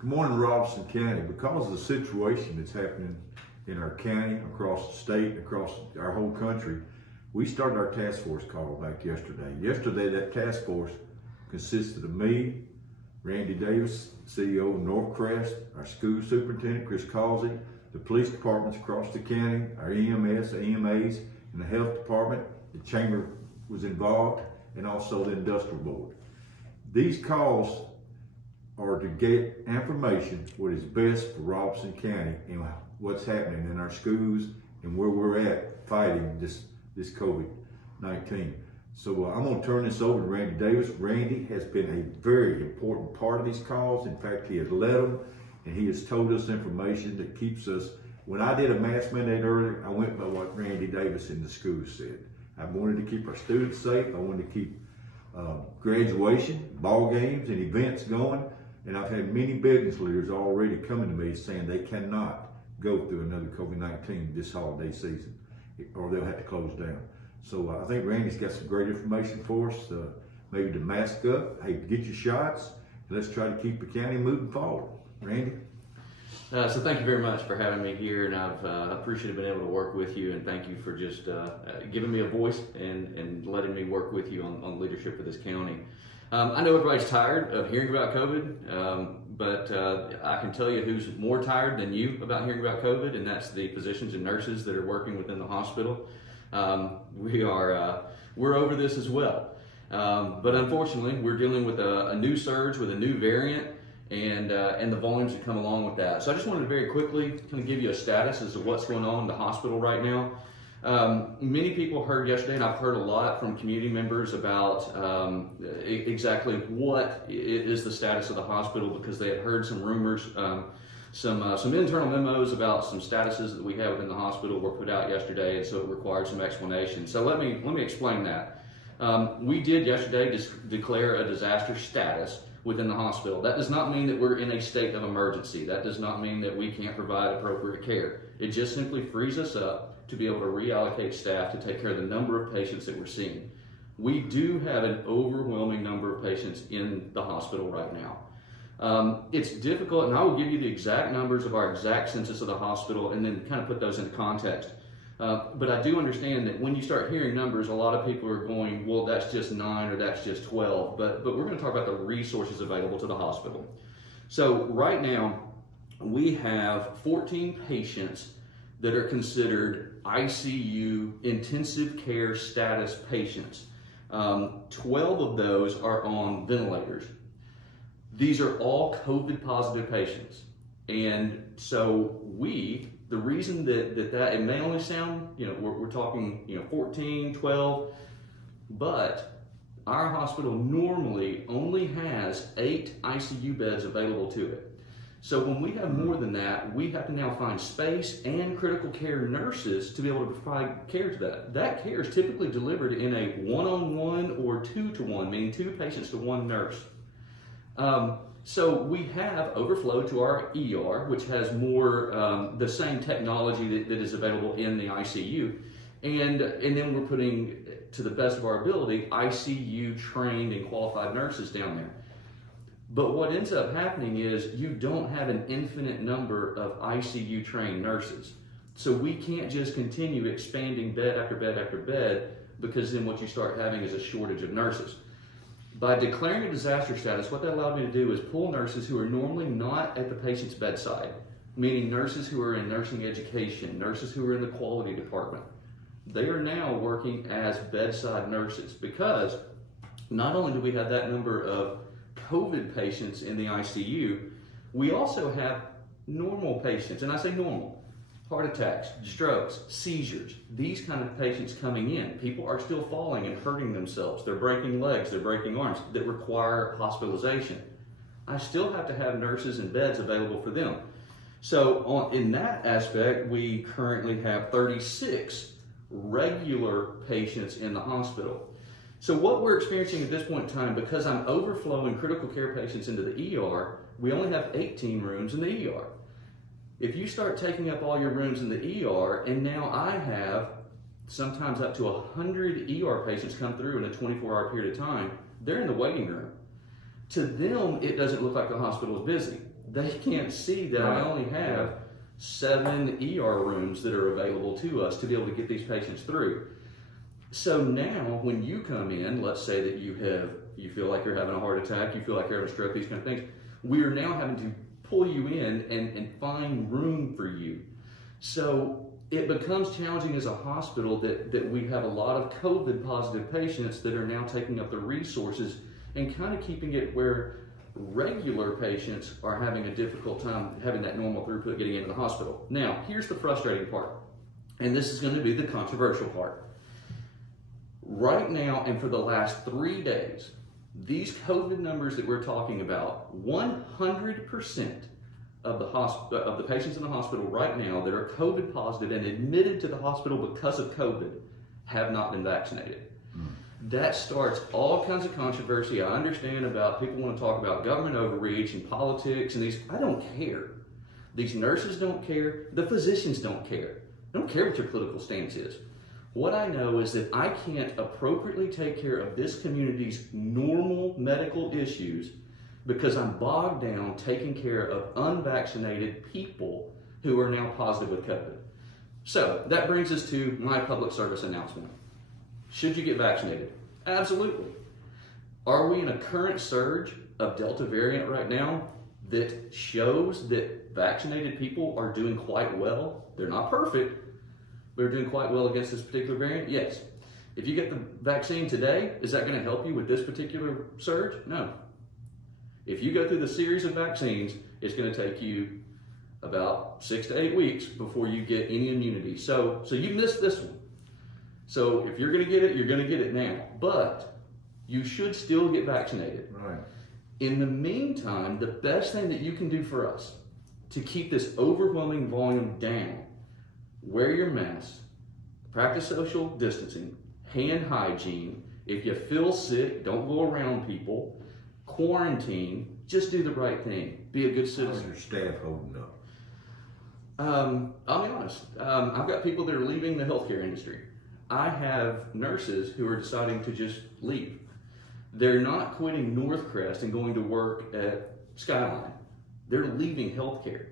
Good morning, Robertson County. Because of the situation that's happening in our county, across the state, across our whole country, we started our task force call back yesterday. Yesterday, that task force consisted of me, Randy Davis, CEO of NorthCrest, our school superintendent, Chris Causey, the police departments across the county, our EMS, EMAs, and the health department. The chamber was involved, and also the industrial board. These calls are to get information what is best for Robertson County and what's happening in our schools and where we're at fighting this COVID-19. So I'm going to turn this over to Randy Davis. Randy has been a very important part of these calls. In fact, he has led them, and he has told us information that keeps us. When I did a mask mandate earlier, I went by what Randy Davis in the school said. I wanted to keep our students safe. I wanted to keep graduation, ball games, and events going. And I've had many business leaders already coming to me saying they cannot go through another COVID-19 this holiday season, or they'll have to close down. So I think Randy's got some great information for us, maybe to mask up, hey, get your shots, and let's try to keep the county moving forward. Randy? So thank you very much for having me here, and I've appreciated being able to work with you, and thank you for just giving me a voice and letting me work with you on leadership for this county. I know everybody's tired of hearing about COVID, but I can tell you who's more tired than you about hearing about COVID, and that's the physicians and nurses that are working within the hospital. We're over this as well, but unfortunately, we're dealing with a new surge with a new variant, and the volumes that come along with that. So I just wanted to very quickly kind of give you a status as to what's going on in the hospital right now. Many people heard yesterday, and I've heard a lot from community members about exactly what is the status of the hospital, because they had heard some rumors, some internal memos about some statuses that we have within the hospital were put out yesterday, and so it required some explanation. So let me explain that. We did yesterday declare a disaster status within the hospital. That does not mean that we're in a state of emergency. That does not mean that we can't provide appropriate care. It just simply frees us up to be able to reallocate staff to take care of the number of patients that we're seeing. We do have an overwhelming number of patients in the hospital right now. It's difficult, and I will give you the exact numbers of our exact census of the hospital and then kind of put those into context. But I do understand that when you start hearing numbers, a lot of people are going, well, that's just 9 or that's just 12. But we're going to talk about the resources available to the hospital. So right now, we have 14 patients that are considered ICU intensive care status patients. 12 of those are on ventilators. These are all COVID positive patients. And so the reason that it may only sound, we're talking, 14, 12, but our hospital normally only has 8 ICU beds available to it. So when we have more than that, we have to now find space and critical care nurses to be able to provide care to that. That care is typically delivered in a 1-on-1 or 2-to-1, meaning 2 patients to 1 nurse. So we have overflow to our ER, which has more the same technology that is available in the ICU, and then we're putting, to the best of our ability, ICU trained and qualified nurses down there. But what ends up happening is you don't have an infinite number of ICU trained nurses. So we can't just continue expanding bed after bed after bed, because then what you start having is a shortage of nurses. By declaring a disaster status, what that allowed me to do is pull nurses who are normally not at the patient's bedside, meaning nurses who are in nursing education, nurses who are in the quality department. They are now working as bedside nurses, because not only do we have that number of COVID patients in the ICU, we also have normal patients, and I say normal, heart attacks, strokes, seizures, these kind of patients coming in. People are still falling and hurting themselves. They're breaking legs, they're breaking arms that require hospitalization. I still have to have nurses and beds available for them. So in that aspect, we currently have 36 regular patients in the hospital. So what we're experiencing at this point in time, because I'm overflowing critical care patients into the ER, we only have 18 rooms in the ER. If you start taking up all your rooms in the ER, and now I have sometimes up to 100 ER patients come through in a 24-hour period of time, they're in the waiting room. To them, it doesn't look like the hospital is busy. they can't see that I only have 7 ER rooms that are available to us to be able to get these patients through. So now when you come in, let's say that you feel like you're having a heart attack, you feel like you're having a stroke, these kind of things, we are now having to pull you in and find room for you. So it becomes challenging as a hospital that we have a lot of COVID positive patients that are now taking up the resources and kind of keeping it where regular patients are having a difficult time having that normal throughput getting into the hospital. Now, here's the frustrating part, and this is going to be the controversial part. Right now, and for the last 3 days, these COVID numbers that we're talking about, 100% of the patients in the hospital right now that are COVID positive and admitted to the hospital because of COVID have not been vaccinated. That starts all kinds of controversy. I understand about people want to talk about government overreach and politics and these. I don't care. These nurses don't care. The physicians don't care. I don't care what your political stance is. What I know is that I can't appropriately take care of this community's normal medical issues because I'm bogged down taking care of unvaccinated people who are now positive with COVID. So that brings us to my public service announcement. Should you get vaccinated? Absolutely. Are we in a current surge of Delta variant right now that shows that vaccinated people are doing quite well? They're not perfect, but they're doing quite well against this particular variant? Yes. If you get the vaccine today, is that going to help you with this particular surge? No. If you go through the series of vaccines, it's going to take you about 6 to 8 weeks before you get any immunity. So you missed this one. So if you're going to get it, you're going to get it now. But you should still get vaccinated. Right. In the meantime, the best thing that you can do for us to keep this overwhelming volume down, wear your mask, practice social distancing, hand hygiene. If you feel sick, don't go around people. Quarantine, just do the right thing. Be a good citizen. How's your staff holding up? I'll be honest. I've got people that are leaving the healthcare industry. I have nurses who are deciding to just leave. They're not quitting NorthCrest and going to work at Skyline. They're leaving healthcare.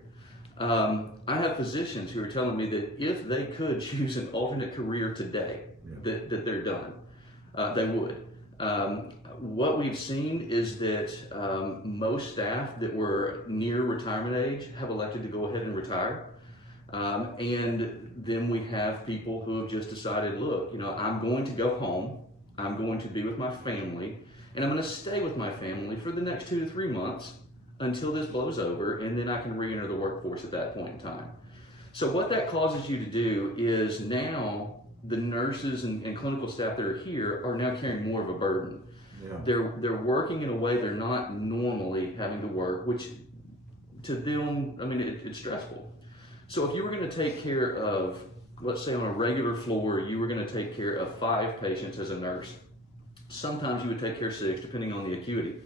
I have physicians who are telling me that if they could choose an alternate career today, that they're done. They would. What we've seen is that most staff that were near retirement age have elected to go ahead and retire. And then we have people who have just decided, look, I'm going to go home, I'm going to be with my family, and I'm going to stay with my family for the next 2 to 3 months until this blows over, and then I can re-enter the workforce at that point in time. So what that causes you to do is now the nurses and clinical staff that are here are now carrying more of a burden. Yeah. They're working in a way they're not normally having to work, which to them, it's stressful. So if you were going to take care of, let's say on a regular floor, you were going to take care of 5 patients as a nurse. Sometimes you would take care of 6, depending on the acuity.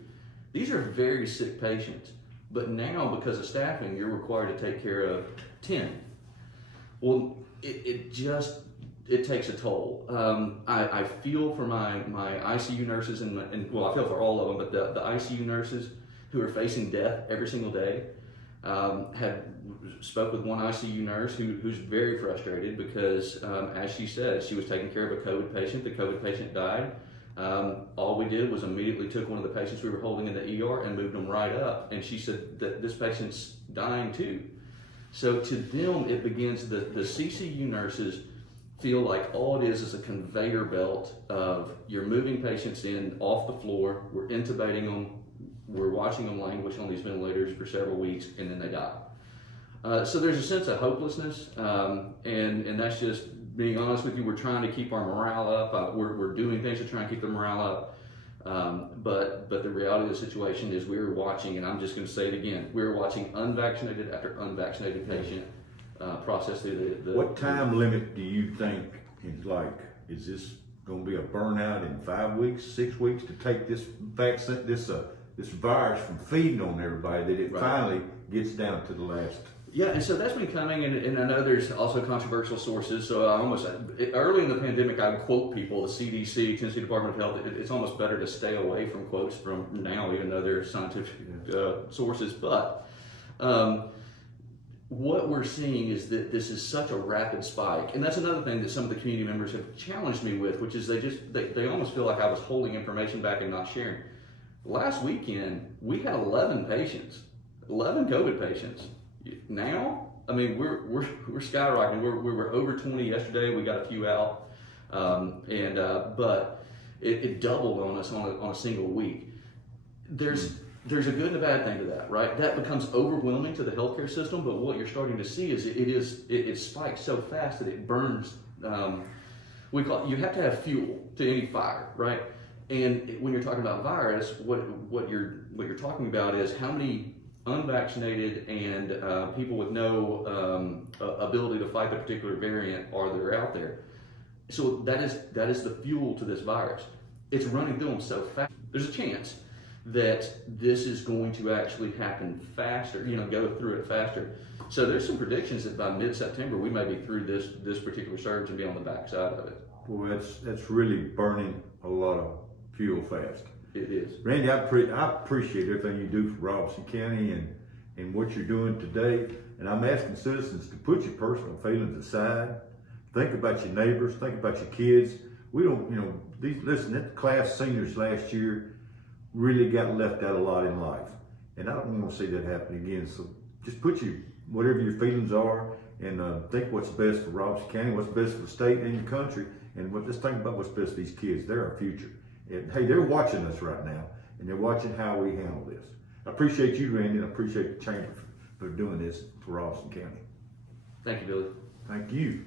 These are very sick patients, but now because of staffing, you're required to take care of 10. Well, it takes a toll. I feel for my ICU nurses and I feel for all of them, but the ICU nurses who are facing death every single day. Spoke with one ICU nurse who's very frustrated because, as she said, she was taking care of a COVID patient. The COVID patient died. All we did was immediately took one of the patients we were holding in the ER and moved them right up. And she said that this patient's dying too. So to them, it begins, the CCU nurses feel like all it is a conveyor belt of you're moving patients in off the floor, we're intubating them, we're watching them languish on these ventilators for several weeks, and then they die. So there's a sense of hopelessness, and that's just being honest with you. We're trying to keep our morale up. We're doing things to try and keep the morale up. But the reality of the situation is we're watching, and I'm just going to say it again, we're watching unvaccinated after unvaccinated patient process through the What time limit do you think is this going to be a burnout in 5 weeks, 6 weeks to take this vaccine, this virus from feeding on everybody, that it finally gets down to the last? Yeah, and so that's been coming, and I know there's also controversial sources. So early in the pandemic, I would quote people, the CDC, Tennessee Department of Health. It's almost better to stay away from quotes from now, even though they're scientific sources. But What we're seeing is that this is such a rapid spike, and that's another thing that some of the community members have challenged me with, which is they almost feel like I was holding information back and not sharing. Last weekend we had 11 patients, 11 COVID patients. Now, I mean, we're skyrocketing. We were over 20 yesterday. We got a few out, but it doubled on us on a single week. There's a good and a bad thing to that, right? That becomes overwhelming to the healthcare system, but what you're starting to see is it spikes so fast that it burns. You have to have fuel to any fire, right? And when you're talking about virus, what you're talking about is how many unvaccinated and people with no ability to fight the particular variant are there out there. So that is the fuel to this virus. It's running through them so fast. There's a chance that this is going to actually happen faster, go through it faster. So there's some predictions that by mid-September we may be through this particular surge and be on the backside of it. Well, that's really burning a lot of fuel fast. It is. Randy, I appreciate everything you do for Robertson County and what you're doing today. And I'm asking citizens to put your personal feelings aside. Think about your neighbors. Think about your kids. We don't, listen, that class seniors last year really got left out a lot in life. And I don't want to see that happen again. So just put whatever your feelings are and think what's best for Robertson County, what's best for the state and your country, and just think about what's best for these kids. They're our future. And hey, they're watching us right now, and they're watching how we handle this. I appreciate you, Randy, and I appreciate the Chamber for doing this for Robertson County. Thank you, Billy. Thank you.